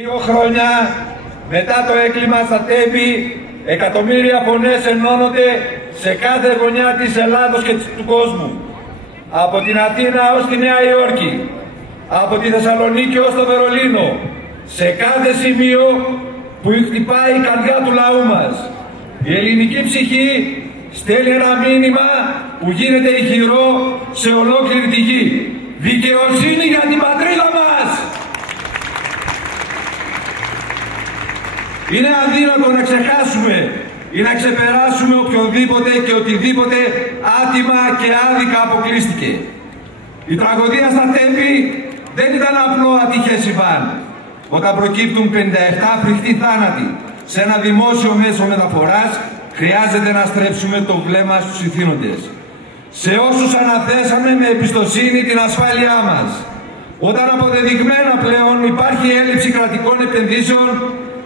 2 χρόνια μετά το έγκλημα στα Τέμπη, εκατομμύρια φωνές ενώνονται σε κάθε γωνιά της Ελλάδος και του κόσμου. Από την Αθήνα ως τη Νέα Υόρκη, από τη Θεσσαλονίκη ως το Βερολίνο, σε κάθε σημείο που χτυπάει η καρδιά του λαού μας. Η ελληνική ψυχή στέλνει ένα μήνυμα που γίνεται ηχηρό σε ολόκληρη τη γη. Δικαιοσύνη για την πατρίδα μας! Είναι αδύνατο να ξεχάσουμε ή να ξεπεράσουμε οποιοδήποτε και οτιδήποτε άτιμα και άδικα αποκλείστηκε. Η τραγωδία στα Τέμπη δεν ήταν απλό ατυχές συμβάν. Όταν προκύπτουν 57 φρικτοί θάνατοι σε ένα δημόσιο μέσο μεταφοράς, χρειάζεται να στρέψουμε το βλέμμα στους ηθήνοντες. Σε όσους αναθέσαμε με εμπιστοσύνη την ασφάλειά μας. Όταν αποδεδειγμένα πλέον υπάρχει έλλειψη κρατικών επενδύσεων,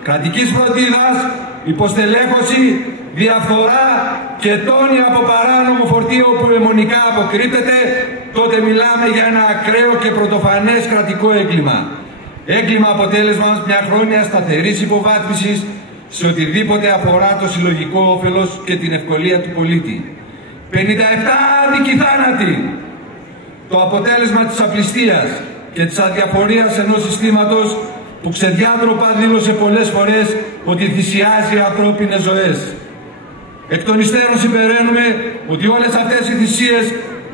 κρατικής φροντίδας, υποστελέχωση, διαφθορά και τόνοι από παράνομο φορτίο που αιμονικά αποκρύπτεται, τότε μιλάμε για ένα ακραίο και πρωτοφανές κρατικό έγκλημα. Έγκλημα αποτέλεσμα μια χρόνια σταθερής υποβάθμισης σε οτιδήποτε αφορά το συλλογικό όφελος και την ευκολία του πολίτη. 57 άδικοι θάνατοι. Το αποτέλεσμα της απληστίας και της αδιαφορίας ενός συστήματος που ξεδιάντροπα δήλωσε πολλές φορές ότι θυσιάζει ανθρώπινες ζωές. Εκ των υστέρων συμπεραίνουμε ότι όλες αυτές οι θυσίες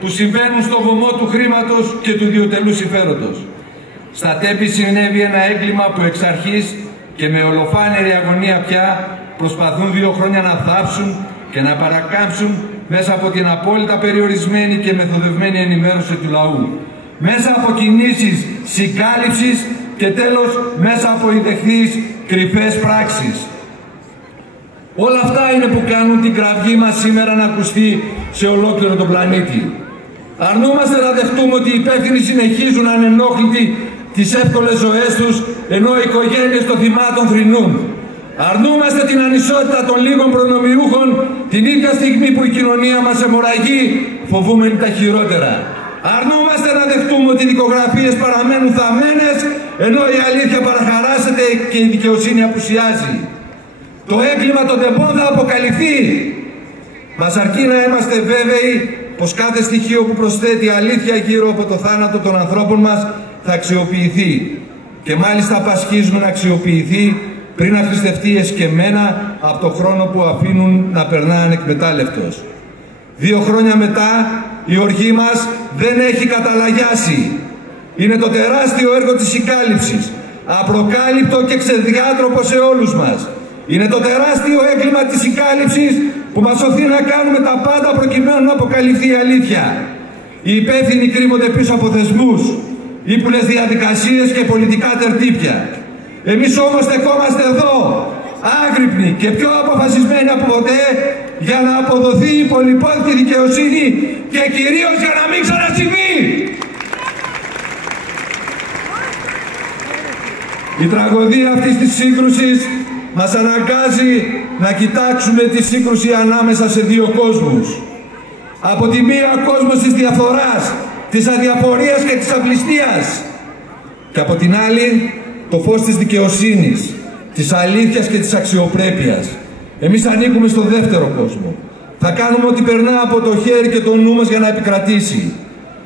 που συμβαίνουν στο βωμό του χρήματος και του ιδιωτελούς συμφέροντος. Στα Τέμπη συνέβη ένα έγκλημα που εξ αρχής και με ολοφάνερη αγωνία πια προσπαθούν 2 χρόνια να θάψουν και να παρακάμψουν μέσα από την απόλυτα περιορισμένη και μεθοδευμένη ενημέρωση του λαού. Μέσα από κινήσεις συγκάλυψης και τέλος μέσα από ιδεχθείς κρυφές πράξεις. Όλα αυτά είναι που κάνουν την κραυγή μας σήμερα να ακουστεί σε ολόκληρο τον πλανήτη. Αρνούμαστε να δεχτούμε ότι οι υπεύθυνοι συνεχίζουν ανενόχλητοι τις εύκολες ζωές τους, ενώ οι οικογένειες των θυμάτων θρηνούν. Αρνούμαστε την ανισότητα των λίγων προνομιούχων την ίδια στιγμή που η κοινωνία μας αιμορραγεί, φοβούμενοι τα χειρότερα. Αρνούμαστε να δεχτούμε ότι οι δικογραφίες παραμένουν θαμμένες, ενώ η αλήθεια παραχαράσσεται και η δικαιοσύνη απουσιάζει. Το έγκλημα των τεμπών θα αποκαλυφθεί. Μας αρκεί να είμαστε βέβαιοι πως κάθε στοιχείο που προσθέτει αλήθεια γύρω από το θάνατο των ανθρώπων μας θα αξιοποιηθεί. Και μάλιστα πασχίζουμε να αξιοποιηθεί πριν να χρηστευτεί εσκεμμένα από το χρόνο που αφήνουν να περνά ανεκμετάλλευτος. 2 χρόνια μετά η οργή μας δεν έχει καταλαγιάσει. Είναι το τεράστιο έργο της συγκάλυψης, απροκάλυπτο και ξεδιάτροπο σε όλους μας. Είναι το τεράστιο έγκλημα της συγκάλυψης που μας οθεί να κάνουμε τα πάντα προκειμένου να αποκαλυφθεί η αλήθεια. Οι υπεύθυνοι κρύβονται πίσω από θεσμούς, ύπουλες διαδικασίες και πολιτικά τερτύπια. Εμείς όμως στεκόμαστε εδώ, άγρυπνοι και πιο αποφασισμένοι από ποτέ, για να αποδοθεί η πολυπόθητη δικαιοσύνη και κυρίως για να μην ξανασυμβεί. Η τραγωδία αυτής της σύγκρουσης μας αναγκάζει να κοιτάξουμε τη σύγκρουση ανάμεσα σε 2 κόσμους. Από τη μία κόσμος της διαφθοράς, της αδιαφορίας και της απληστίας, και από την άλλη το φως της δικαιοσύνης, της αλήθειας και της αξιοπρέπειας. Εμείς ανήκουμε στο δεύτερο κόσμο. Θα κάνουμε ό,τι περνά από το χέρι και το νου μας για να επικρατήσει.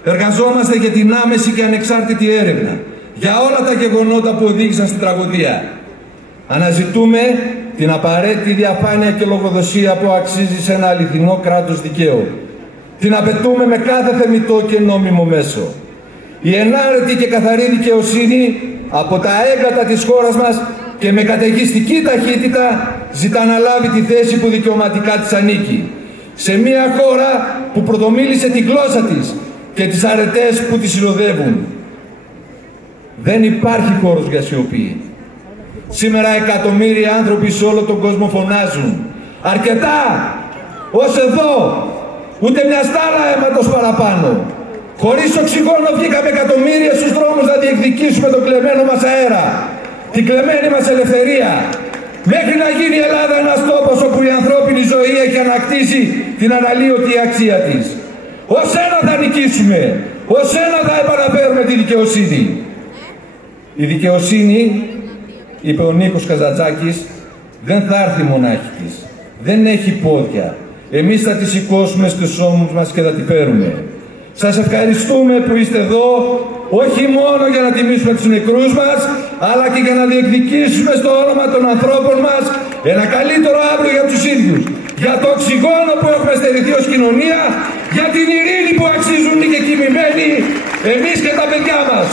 Εργαζόμαστε για την άμεση και ανεξάρτητη έρευνα για όλα τα γεγονότα που οδήγησαν στην τραγωδία. Αναζητούμε την απαραίτητη διαφάνεια και λογοδοσία που αξίζει σε ένα αληθινό κράτος δικαίου. Την απαιτούμε με κάθε θεμιτό και νόμιμο μέσο. Η ενάρετη και καθαρή δικαιοσύνη από τα έγκατα της χώρας μας και με καταιγιστική ταχύτητα ζητά να λάβει τη θέση που δικαιωματικά της ανήκει. Σε μια χώρα που πρωτομίλησε τη γλώσσα της και τις αρετές που τη συνοδεύουν. Δεν υπάρχει χώρος για σιωπή. Σήμερα εκατομμύρια άνθρωποι σε όλο τον κόσμο φωνάζουν. Αρκετά! Ως εδώ! Ούτε μια στάλα αίματος παραπάνω. Χωρίς οξυγόνο βγήκαμε εκατομμύρια στους δρόμους να διεκδικήσουμε τον κλεμμένο μας αέρα, την κλεμμένη μας ελευθερία, μέχρι να γίνει η Ελλάδα ένας τόπος όπου η ανθρώπινη ζωή έχει ανακτήσει την αναλύωτη αξία της. Ως ένα θα νικήσουμε, ως ένα θα επαναφέρουμε τη δικαιοσύνη. Η δικαιοσύνη είπε ο Νίκος Καζαντζάκης, δεν θα έρθει μονάχη της. Δεν έχει πόδια. Εμείς θα τη σηκώσουμε στους ώμους μας και θα τη φέρουμε. Σας ευχαριστούμε που είστε εδώ, όχι μόνο για να τιμήσουμε τους νεκρούς μας, αλλά και για να διεκδικήσουμε στο όνομα των ανθρώπων μας ένα καλύτερο αύριο για τους ίδιους. Για το οξυγόνο που έχουμε στερηθεί ως κοινωνία, για την ειρήνη που αξίζουν οι και κοιμημένοι εμείς και τα παιδιά μας.